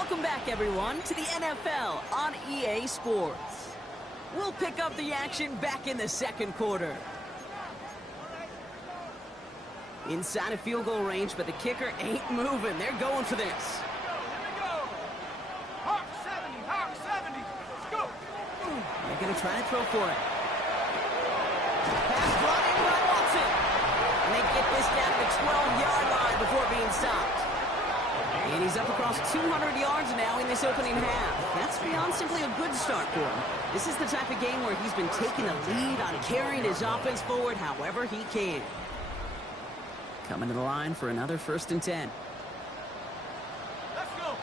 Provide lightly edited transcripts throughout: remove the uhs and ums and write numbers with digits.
Welcome back, everyone, to the NFL on EA Sports. We'll pick up the action back in the second quarter. Inside of field goal range, but the kicker ain't moving. They're going for this. Hawk 70, let's go. They're going to try to throw for it. Pass brought in by Watson. And they get this down to the 12-yard line before being stopped. And he's up across 200 yards now in this opening half. That's beyond simply a good start for him. This is the type of game where he's been taking the lead on carrying his offense forward however he can. Coming to the line for another 1st and 10. Let's go.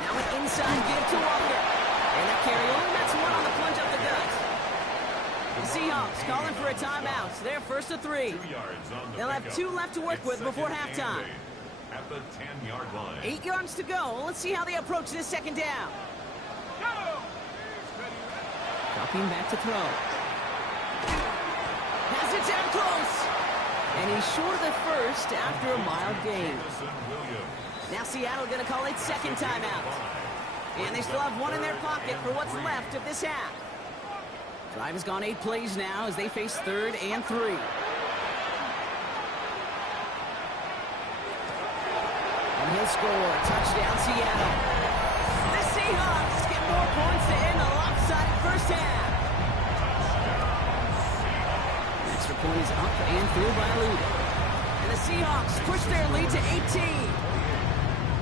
Now an inside give to Walker. And a carry over. That's one on the plunge up the gut. The Seahawks calling for a timeout. So they're 1st and 3. They'll have 2 left to work with before halftime. At the 10-yard line. 8 yards to go. Let's see how they approach this second down. Dropping back to throw. Has it down close. And he's short of the first after a mild gain. Now Seattle going to call it second timeout. And they still have 1 in their pocket for what's left of this half. Drive has gone 8 plays now as they face 3rd and 3. And he'll score. Touchdown, Seattle. The Seahawks get more points to end the lopsided first half. Extra point is up and through by Luda. And the Seahawks push their lead to 18.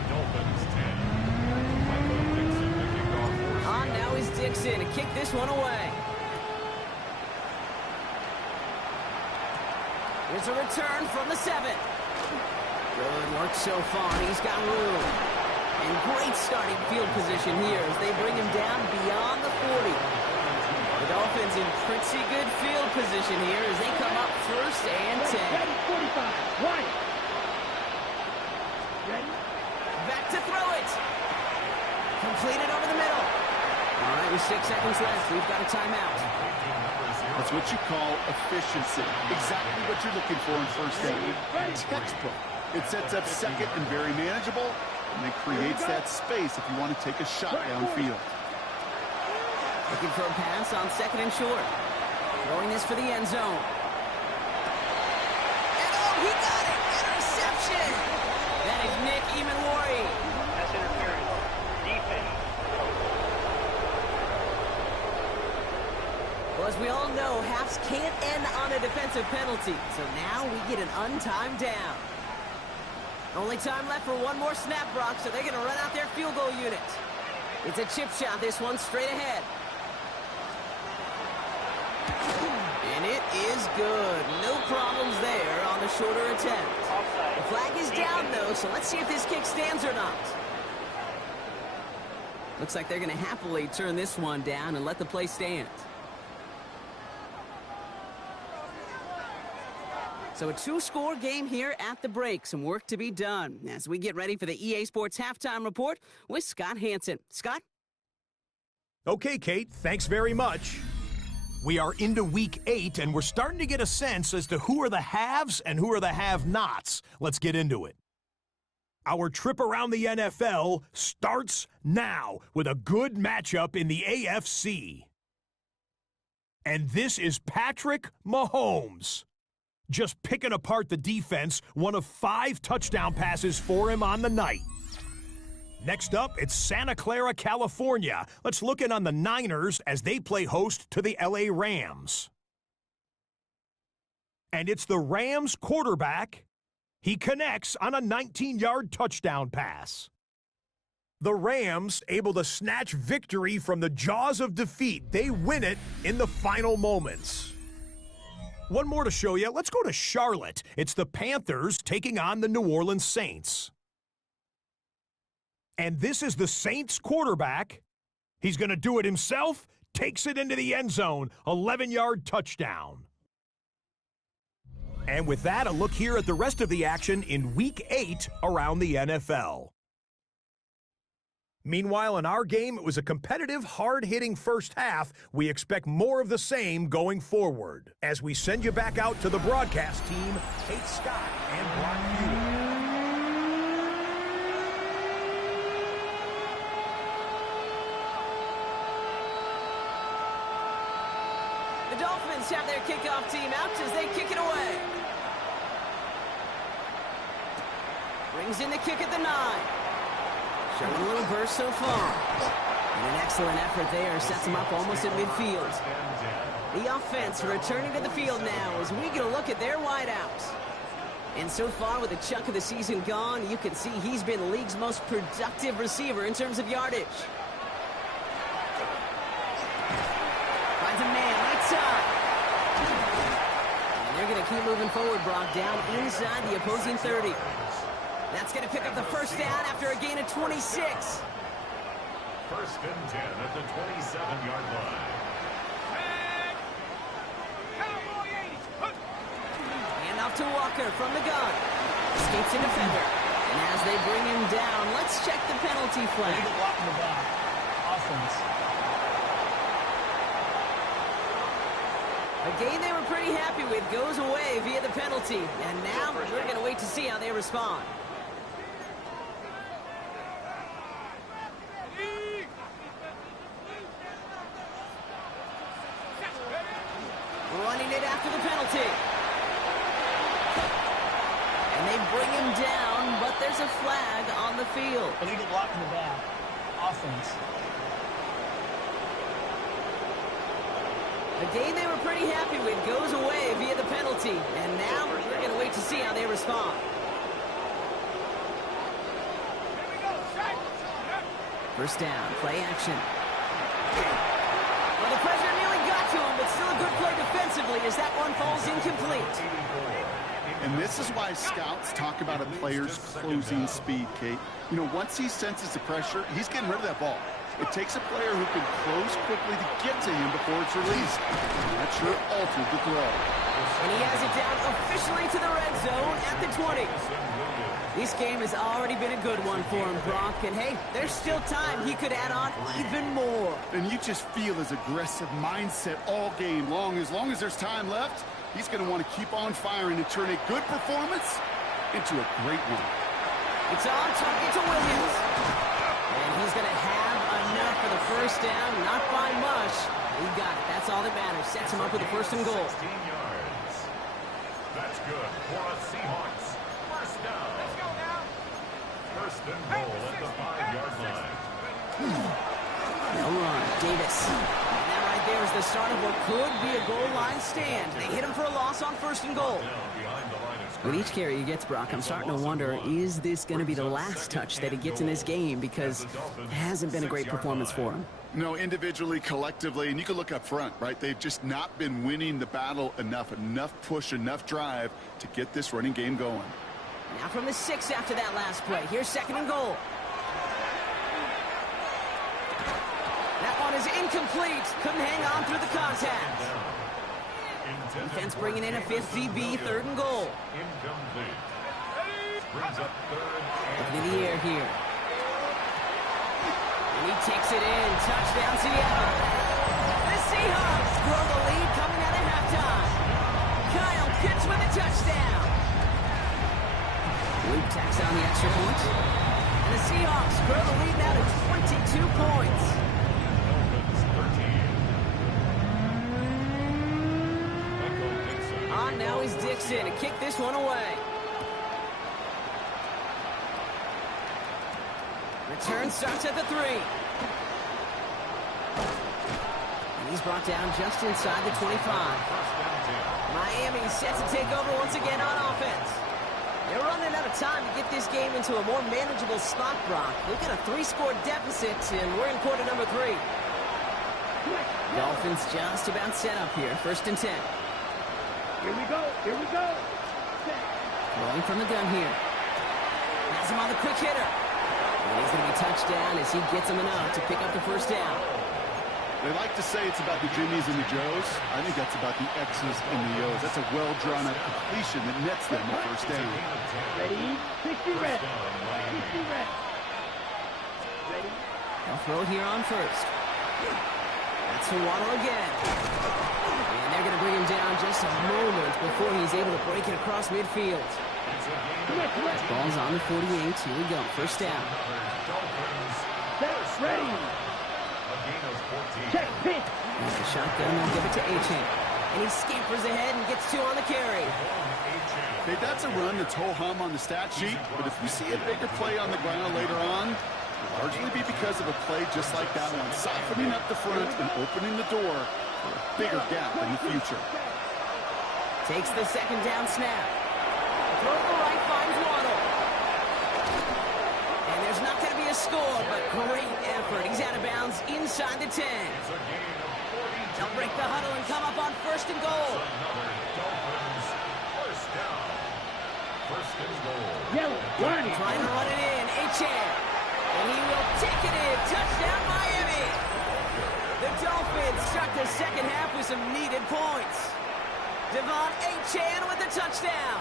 Dolphins 10. On now is Dixon to kick this one away. Here's a return from the 7. Good work so far. He's got room. And great starting field position here as they bring him down beyond the 40. The Dolphins in pretty good field position here as they come up 1st and 10. Ready, 45, right. Ready? Back to throw it. Completed over the middle. All right, with 6 seconds left, we've got a timeout. That's what you call efficiency. Exactly what you're looking for in first aid. Textbook. It sets up second and very manageable, and it creates that space if you want to take a shot downfield. Looking for a pass on 2nd and short. Throwing this for the end zone. And oh, he got it! Interception! That is Nick Emanwari. That's interference. Defense. Well, as we all know, halves can't end on a defensive penalty. So now we get an untimed down. Only time left for 1 more snap, Brock, so they're going to run out their field goal unit. It's a chip shot, this one, straight ahead. And it is good. No problems there on the shorter attempt. The flag is down, though, so let's see if this kick stands or not. Looks like they're going to happily turn this one down and let the play stand. So a 2-score game here at the break. Some work to be done as we get ready for the EA Sports Halftime Report with Scott Hansen. Scott? Okay, Kate, thanks very much. We are into Week 8, and we're starting to get a sense as to who are the haves and who are the have-nots. Let's get into it. Our trip around the NFL starts now with a good matchup in the AFC. And this is Patrick Mahomes. Just picking apart the defense, 1 of 5 touchdown passes for him on the night. Next up, it's Santa Clara, California. Let's look in on the Niners as they play host to the LA Rams. And it's the Rams quarterback. He connects on a 19-yard touchdown pass. The Rams able to snatch victory from the jaws of defeat. They win it in the final moments. One more to show you. Let's go to Charlotte. It's the Panthers taking on the New Orleans Saints. And this is the Saints quarterback. He's going to do it himself. Takes it into the end zone. 11-yard touchdown. And with that, a look here at the rest of the action in Week 8 around the NFL. Meanwhile, in our game, it was a competitive, hard-hitting first half. We expect more of the same going forward. As we send you back out to the broadcast team, Kate Scott and Brock Hughes. Dolphins have their kickoff team out as they kick it away. Brings in the kick at the 9. Showing a little burst so far. And an excellent effort there sets them up almost at midfield. The offense returning to the field now as we get a look at their wideouts. And so far, with a chunk of the season gone, you can see he's been the league's most productive receiver in terms of yardage. Finds a man right side. And they're going to keep moving forward, Brock, down inside the opposing 30. That's going to pick up the first down after a gain of 26. First and 10 at the 27-yard line. Hand off to Walker from the gun. Escapes a defender. And as they bring him down, let's check the penalty flag. A game they were pretty happy with goes away via the penalty. And now we're going to wait to see how they respond. Running it after the penalty. And they bring him down, but there's a flag on the field. Illegal block in the back. Offense. A game they were pretty happy with goes away via the penalty. And now we're going to wait to see how they respond. First down, play action. Well, the pressure nearly got to him, but still a good play defensively as that one falls incomplete. And this is why scouts talk about a player's closing speed, Kate. You know, once he senses the pressure, he's getting rid of that ball. It takes a player who can close quickly to get to him before it's released. That sure altered the throw. And he has it down officially to the red zone at the 20. This game has already been a good one for him, Brock. And hey, there's still time he could add on even more. And you just feel his aggressive mindset all game long. As there's time left, he's going to want to keep on firing and turn a good performance into a great one. It's on target to Williams. And he's going to have enough for the first down, not by much. He got it. That's all that matters. Sets him up with a first and goal. 16 yards. That's good for a Seahawks. First down. Let's go now. First and goal at the 5-yard line. No run. Davis. And that right there is the start of what could be a goal line stand. They hit him for a loss on first and goal. With each carry he gets, Brock, I'm starting to wonder, is this going to be the last touch that he gets in this game? Because it hasn't been a great performance for him. No, individually, collectively, and you can look up front, right? They've just not been winning the battle enough push, enough drive to get this running game going. Now from the 6 after that last play. Here's second and goal. That one is incomplete. Couldn't hang on through the contact. Defense bringing in a 5th VB, third and goal. Incomplete. Brings up third. Looking in the air here. And he takes it in. Touchdown, Seattle. The Seahawks grow the lead coming out of halftime. Kyle Pitts with a touchdown. Luke tacks on the extra point. And the Seahawks grow the lead now to 22 points. Now is Dixon to kick this one away. Return starts at the 3. And he's brought down just inside the 25. Miami set to take over once again on offense. They're running out of time to get this game into a more manageable spot, Brock. We've got a 3-score deficit, and we're in quarter number 3. Dolphins just about set up here. First and 10. Here we go. Rolling from the gun here. Has him on the quick hitter. And he's going to be touched down as he gets him enough to pick up the first down. They like to say it's about the Jimmies and the Joes. I think that's about the X's and the O's. That's a well-drawn-out completion that nets them the first down. Ready? 60 red. 60 red. Ready? They'll throw it here on first. That's for Waddle again. And they're going to bring him down just a moment before he's able to break it across midfield. Ball's on the 48. Here we go. First down. Set. Ready. Check. Pitch. That's the shotgun. They'll give it to A-Chain. And he scampers ahead and gets 2 on the carry. Hey, that's a run that's ho-hum on the stat sheet, but if you see a bigger play on the ground later on, it'll largely be because of a play just like that one, softening up the front and opening the door for a bigger gap in the future. Takes the second down snap. Throw to the right, finds Waddle. And there's not going to be a score, but great effort. He's out of bounds inside the 10. They'll break the huddle and come up on 1st and goal. Yellow, line. Trying to run it in, Achane. And he will take it in. Touchdown, Miami. The Dolphins start the second half with some needed points. Devon Achane with the touchdown.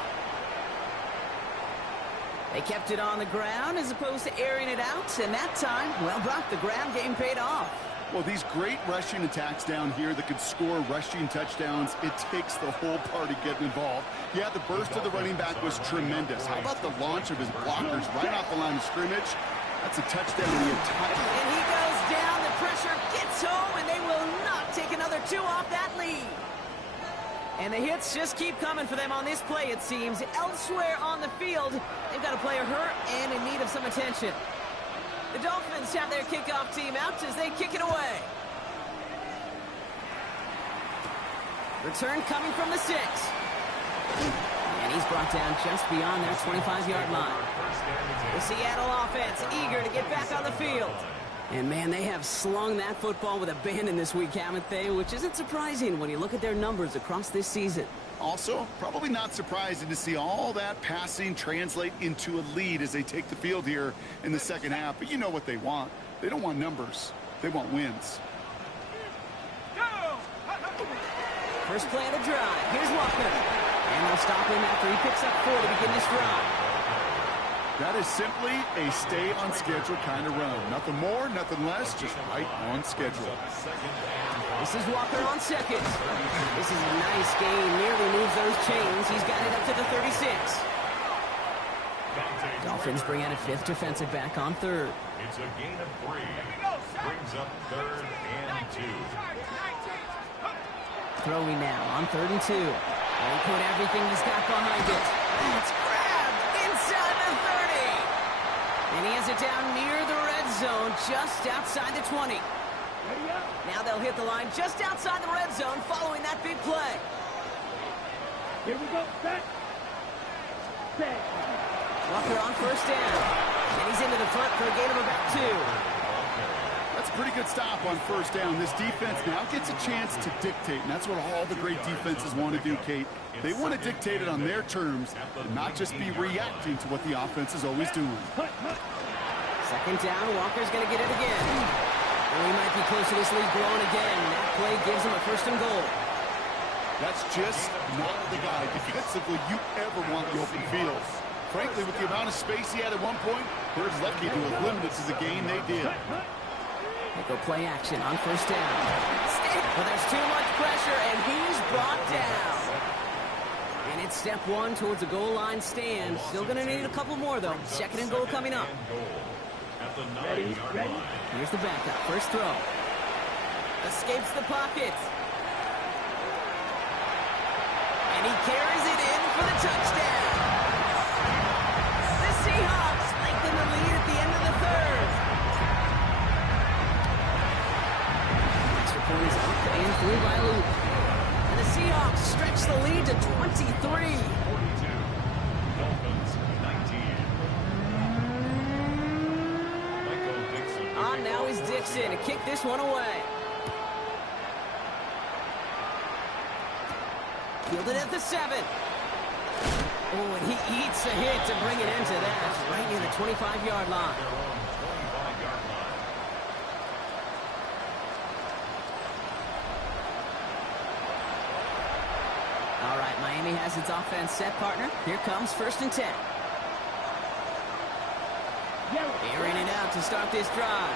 They kept it on the ground as opposed to airing it out, and that time, well, Brock, the ground game paid off. Well, these great rushing attacks down here that could score rushing touchdowns, it takes the whole party getting involved. Yeah, the burst of the running back was tremendous. How about the launch of his blockers right off the line of scrimmage? That's a touchdown in the entire... And he goes down, the pressure gets home, and they will not take another 2 off that lead. And the hits just keep coming for them on this play, it seems. Elsewhere on the field, they've got a player hurt and in need of some attention. The Dolphins have their kickoff team out as they kick it away. Return coming from the 6. And he's brought down just beyond their 25-yard line. The Seattle offense eager to get back on the field. And, man, they have slung that football with abandon this week, haven't they? Which isn't surprising when you look at their numbers across this season. Also, probably not surprising to see all that passing translate into a lead as they take the field here in the second half. But you know what they want. They don't want numbers. They want wins. First play of the drive. Here's Walker. And they'll stop him after he picks up 4 to begin this drive. That is simply a stay-on-schedule kind of run. Nothing more, nothing less, just right on schedule. This is Walker on 2nd. This is a nice gain. Nearly moves those chains. He's got it up to the 36. Dolphins bring out a 5th defensive back on 3rd. It's a gain of 3. Brings up 3rd and 2. Throwing now on 3rd and 2. And he put everything he's got behind it. It's grabbed inside the 30. And he has it down near the red zone, just outside the 20. Now they'll hit the line just outside the red zone following that big play. Here we go. Set. Set. Walker on 1st down. And he's into the front for a gain of about 2. That's a pretty good stop on 1st down. This defense now gets a chance to dictate, and that's what all the great defenses want to do, Kate. They want to dictate it on their terms and not just be reacting to what the offense is always doing. Second down, Walker's going to get it again. And he might be close to this lead growing again. That play gives him a 1st and goal. That's just not the guy defensively you ever want the open field. Frankly, with the amount of space he had at one point, they're lucky to have limited to the game they did. They go play action on 1st down. But there's too much pressure, and he's brought down. And it's step 1 towards a goal line stand. Still going to need a couple more, though. 2nd and goal coming up. Ready, ready. Here's the backup. First throw. Escapes the pocket. And he carries it in for the touchdown. The Seahawks lengthen the lead at the end of the 3rd. Extra point is up and through by Luke. And the Seahawks stretch the lead to 23. 42. Dolphins 19. On now is Dixon to kick this one away. Fielded at the 7. Oh, and he eats a hit to bring it into that. Right near the 25-yard line. All right, Miami has its offense set, partner. Here comes 1st and 10. Airing it out to start this drive.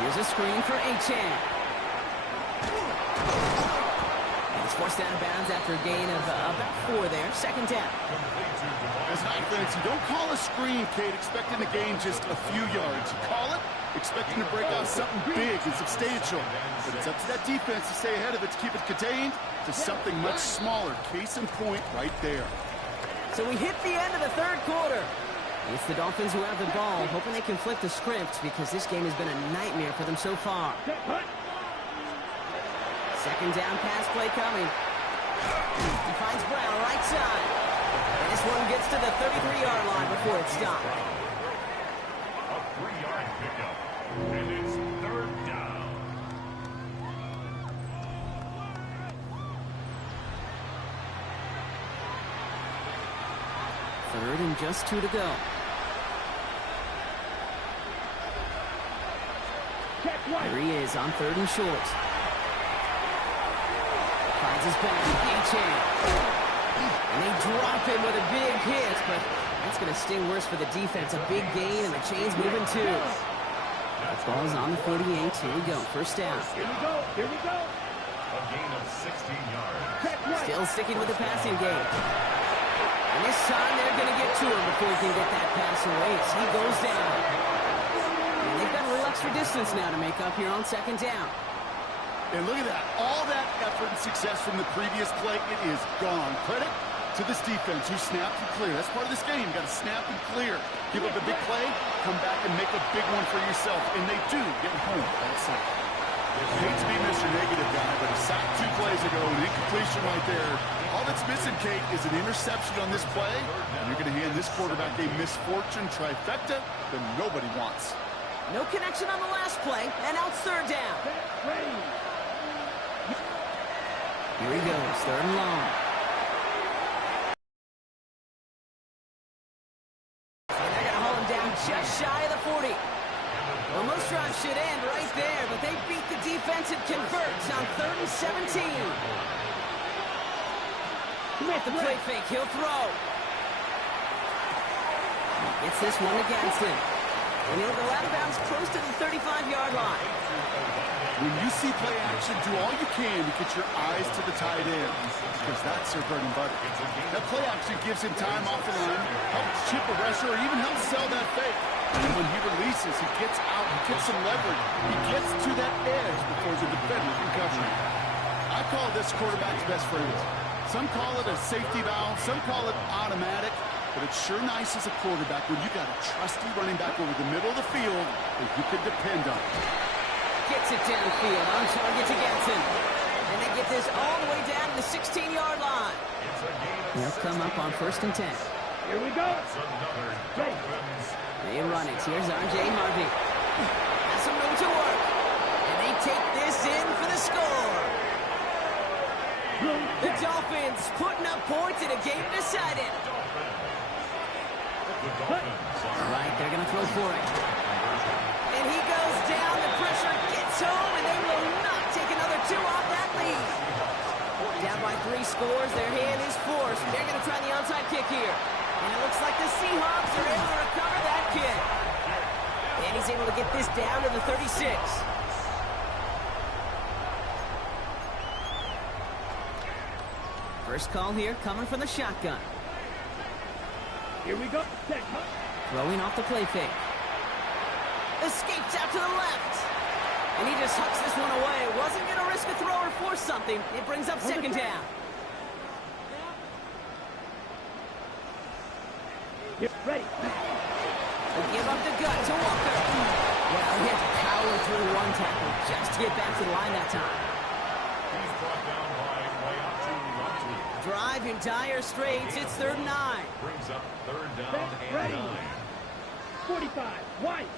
Here's a screen for Achane. And it's forced out of bounds after a gain of about 4 there. 2nd down. As an offense, you don't call a screen, Kate, expecting to gain just a few yards. You call it expecting to break out something big and substantial. But it's up to that defense to stay ahead of it, to keep it contained to something much smaller. Case in point right there. So we hit the end of the third quarter. It's the Dolphins who have the ball, hoping they can flip the script because this game has been a nightmare for them so far. Second down pass play coming. He finds Brown right side. And this one gets to the 33-yard line before it's stopped. A 3-yard pickup. And it's third down. Third and just 2 to go. Here he is on third and short. Finds his back, Beaching. And they drop him with a big hit, but that's going to sting worse for the defense. A big gain, and the chain's moving too. The ball's on the 48. Here we go. First down. Here we go. Here we go. A gain of 16 yards. Still sticking with the passing game. And this time they're going to get to him before he can get that pass away as he goes down. And they've got a little extra distance now to make up here on second down. And look at that. All that effort and success from the previous play, it is gone. Credit to this defense who snapped and clear. That's part of this game. You got to snap and clear. Give up a big play, come back and make a big one for yourself. And they do get home. That's it. I hate to be Mr. Negative guy, but a sack 2 plays ago, an incompletion right there. All that's missing, Kate, is an interception on this play. And you're going to hand this quarterback a misfortune trifecta that nobody wants. No connection on the last play, and now it's third down. Here he goes, third and long. And they're going to haul him down just shy of the 40. Well, most drives should end right there, but they beat the defense and converts on third and 17. With the play fake, he'll throw. Gets this one against him. And he'll go out of bounds close to the 35-yard line. When you see play action, do all you can to get your eyes to the tight end, because that's their bread and butter. That play action gives him time off the line, helps chip a rusher, or even helps sell that fake. And when he releases, he gets out, he gets some leverage. He gets to that edge before the defender can cover him. I call this quarterback's best friend. Some call it a safety valve, some call it automatic, but it's sure nice as a quarterback when you got a trusty running back over the middle of the field that you can depend on. Gets it downfield, on target to Ganson. And they get this all the way down to the 16-yard line. They'll come up on first and 10. Here we go. They run it. Here's R.J. Harvey. Has some room to work. And they take this in for the score. The Dolphins putting up points in a game decided. Right, they're going to throw for it. And he goes down. The pressure gets home, and they will not take another 2 off that lead. Down by 3 scores. Their hand is forced. They're going to try the onside kick here. And it looks like the Seahawks are able to recover that kick. And he's able to get this down to the 36. First call here coming from the shotgun. Here we go. Throwing off the play fake. Escapes out to the left. And he just hucks this one away. Wasn't going to risk a throw or force something. It brings up second down. Get ready. They'll give up the gut to Walker. Well, he had to power through one tackle just to get back to the line that time. He's brought down by way out to Rumsey. Drive in dire straits. It's third and 9. Brings up third down and Ready. 9. 45. White.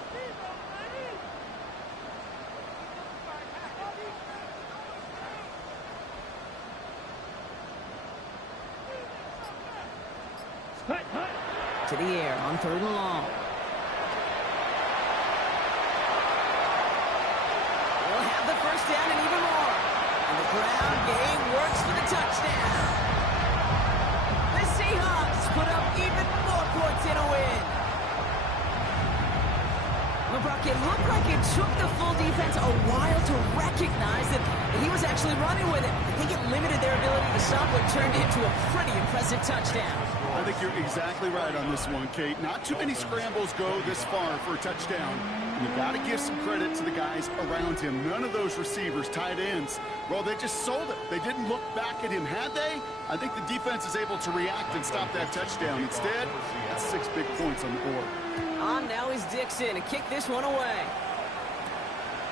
Hut, hut. To the air on third and long. We'll have the first down and even more. And the ground game works for the touchdown. The Seahawks put up even more points in a win. Well, Brock, it looked like it took the full defense a while to recognize that he was actually running with it. I think it limited their ability to stop what turned into a pretty impressive touchdown. I I think you're exactly right on this one, Kate. Not too many scrambles go this far for a touchdown. And you got to give some credit to the guys around him. None of those receivers, tight ends, well, they just sold it. They didn't look back at him. Had they? I think the defense is able to react and stop that touchdown. Instead, that's 6 big points on the board. On now is Dixon to kick this one away.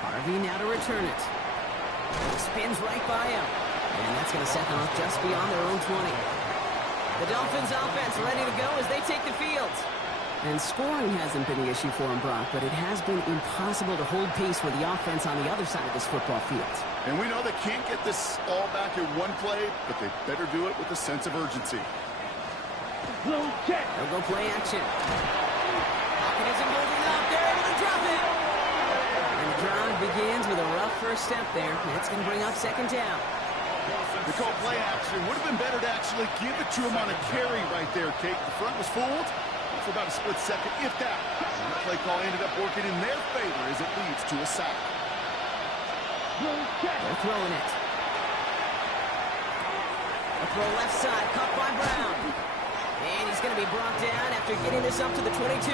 Harvey now to return it. Spins right by him. And that's going to set them up just beyond their own 20. The Dolphins offense ready to go as they take the field. And scoring hasn't been the issue for him, Brock, but it has been impossible to hold pace with the offense on the other side of this football field. And we know they can't get this all back in one play, but they better do it with a sense of urgency. Blown check. They'll go play action. Pocket isn't holding up. They're able to drop it. And the drive begins with a rough first step there. That's going to bring up second down. They call play action. Would have been better to actually give it to him on a carry right there, Kate. The front was fooled for about a split second, if that. And the play call ended up working in their favor as it leads to a sack. They're throwing it. A throw left side, caught by Brown. And he's going to be brought down after getting this up to the 22.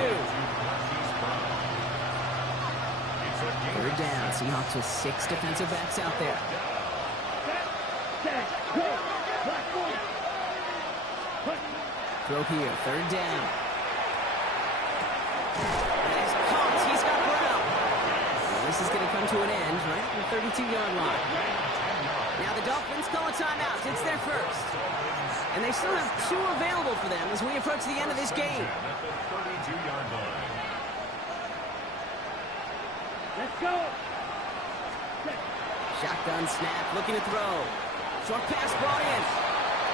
Third down. Seahawks with 6 defensive backs out there. Throw here, third down. Nice caught. He's got Brown. Well, this is going to come to an end right at the 32-yard line. Now the Dolphins call a timeout. It's their first. And they still have 2 available for them as we approach the end of this game. Let's go. Shotgun snap, looking to throw. Short pass brought in.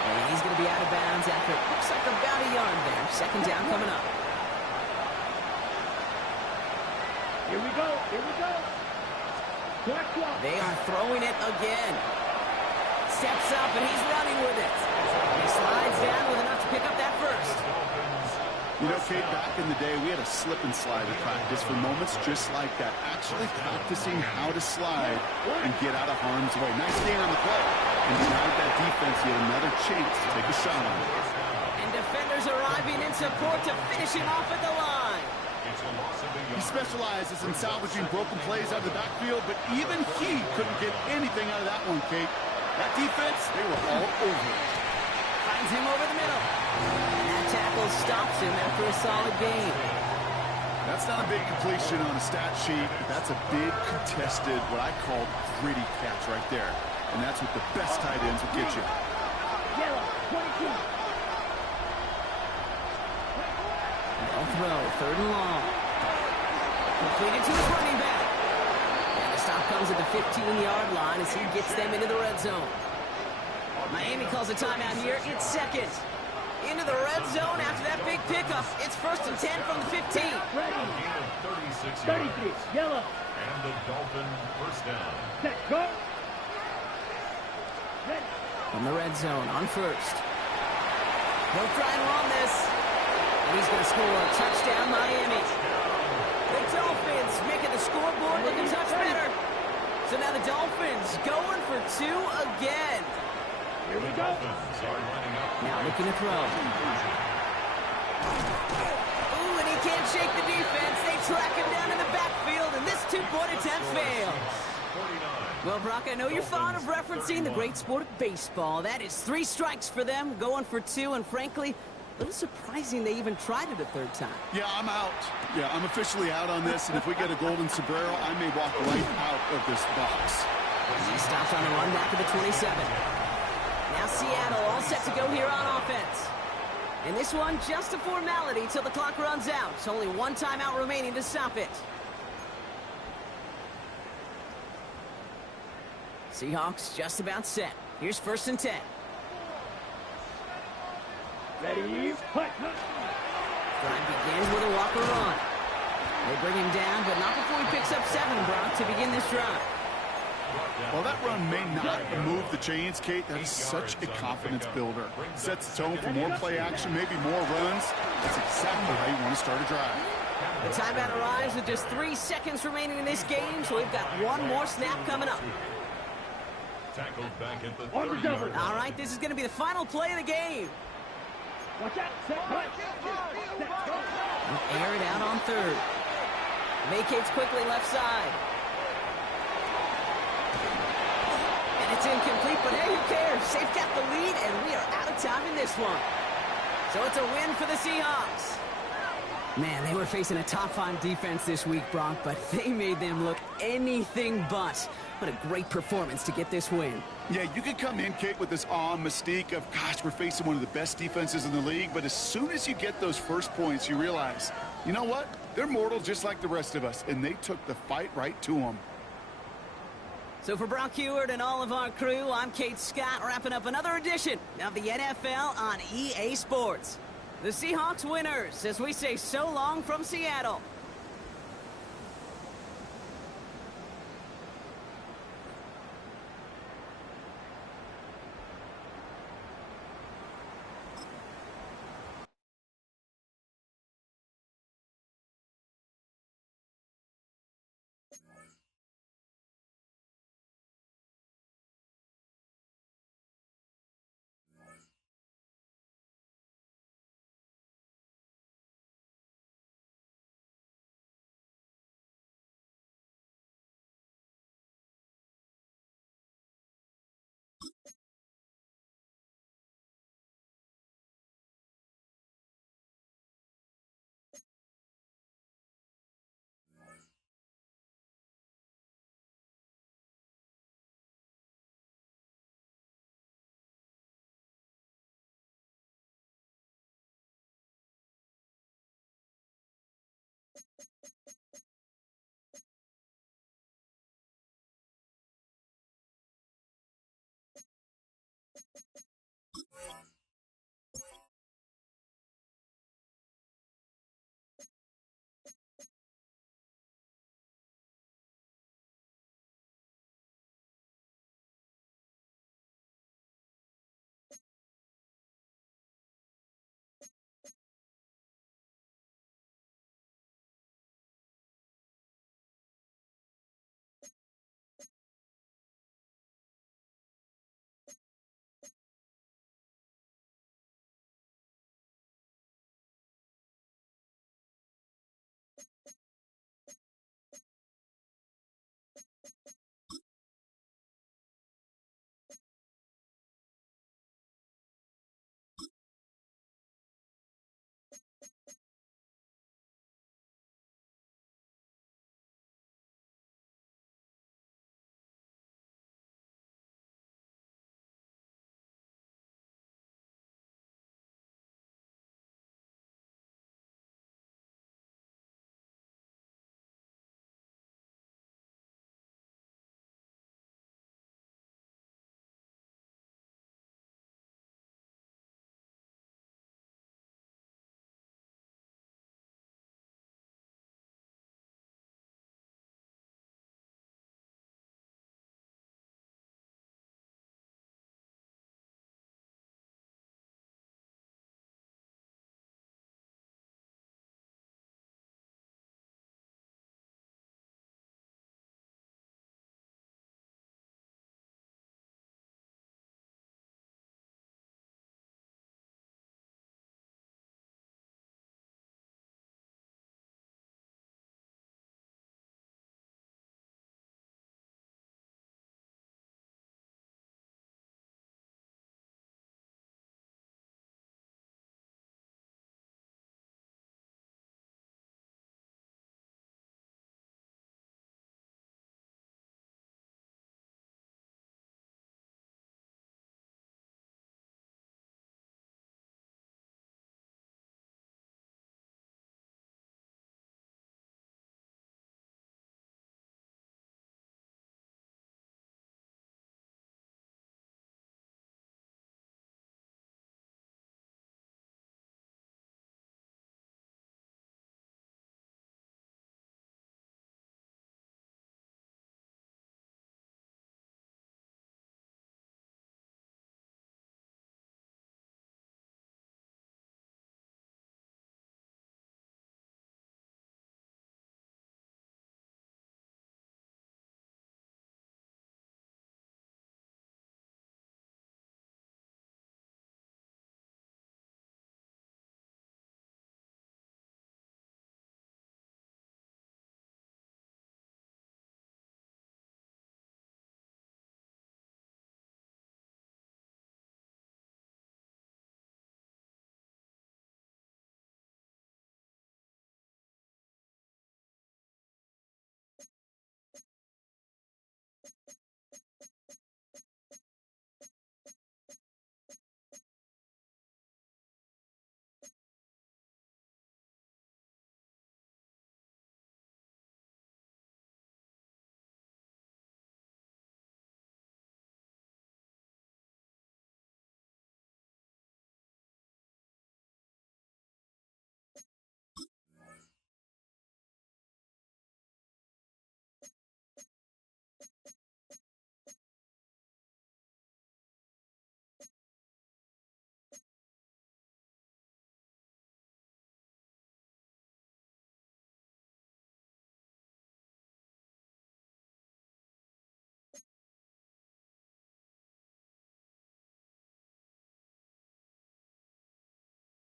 And he's going to be out of bounds after it looks like about a yard there. Second down coming up. Here we go. Here we go. They are throwing it again. Steps up and he's running with it. He slides down with enough to pick up that first. You know, Kate, back in the day, we had a slip and slide at practice for moments just like that. Actually practicing how to slide and get out of harm's way. Nice gain on the play. And denied that defense yet another chance to take a shot on it. And defenders arriving in support to finish him off at the line. He specializes in salvaging broken plays out of the backfield, but even he couldn't get anything out of that one, Kate. That defense, they were all over it. Finds him over the middle. And that tackle stops him after a solid gain. That's not a big completion on a stat sheet, but that's a big contested, what I call gritty catch right there. And that's what the best tight ends will get you. Yellow, 22. They'll throw, third and long. Completed to his running back. And the stop comes at the 15-yard line as he gets them into the red zone. Miami calls a timeout here. It's second. Into the red zone after that big pickup. It's 1st and 10 from the 15. Ready. 33. Yellow. And the Dolphin first down. Set. Go. Ready. From the red zone on first. He'll try and run this. And he's going to score a touchdown, Miami. The Dolphins making the scoreboard look a touch better. So now the Dolphins going for 2 again. Here we go. Now looking to throw. Ooh, and he can't shake the defense. They track him down in the backfield, and this 2-point attempt fails. Well, Brock, I know you're fond of referencing the great sport of baseball. That is 3 strikes for them, going for 2, and frankly, a little surprising they even tried it a third time. Yeah, I'm out. Yeah, I'm officially out on this, and if we get a golden sombrero, I may walk right out of this box. He stops on the run back to the 27. Now Seattle all set to go here on offense. And this one, just a formality till the clock runs out. It's only 1 timeout remaining to stop it. Seahawks just about set. Here's 1st and 10. Ready. Hut. Drive begins with a walker run. They bring him down, but not before he picks up 7, Brock, to begin this drive. While that run may not move the chains, Kate, that is such a confidence builder. Sets the tone for more play action, maybe more runs. That's exactly how you want to start a drive. The timeout arrives with just 3 seconds remaining in this game, so we've got 1 more snap coming up. Tackled back at the 30-yard line. All right, this is going to be the final play of the game. Watch out. Set, punt. Set, go. Air it out on third. Vacates quickly left side. And it's incomplete, but hey, who cares? They've got the lead, and we are out of time in this one. So it's a win for the Seahawks. Man, they were facing a top-5 defense this week, Bronk, but they made them look anything but. What a great performance to get this win. Yeah, you can come in, Kate, with this awe and mystique of, gosh, we're facing one of the best defenses in the league, but as soon as you get those first points, you realize, you know what? They're mortal just like the rest of us, and they took the fight right to them. So for Brock Heward and all of our crew, I'm Kate Scott, wrapping up another edition of the NFL on EA Sports. The Seahawks winners, as we say so long from Seattle.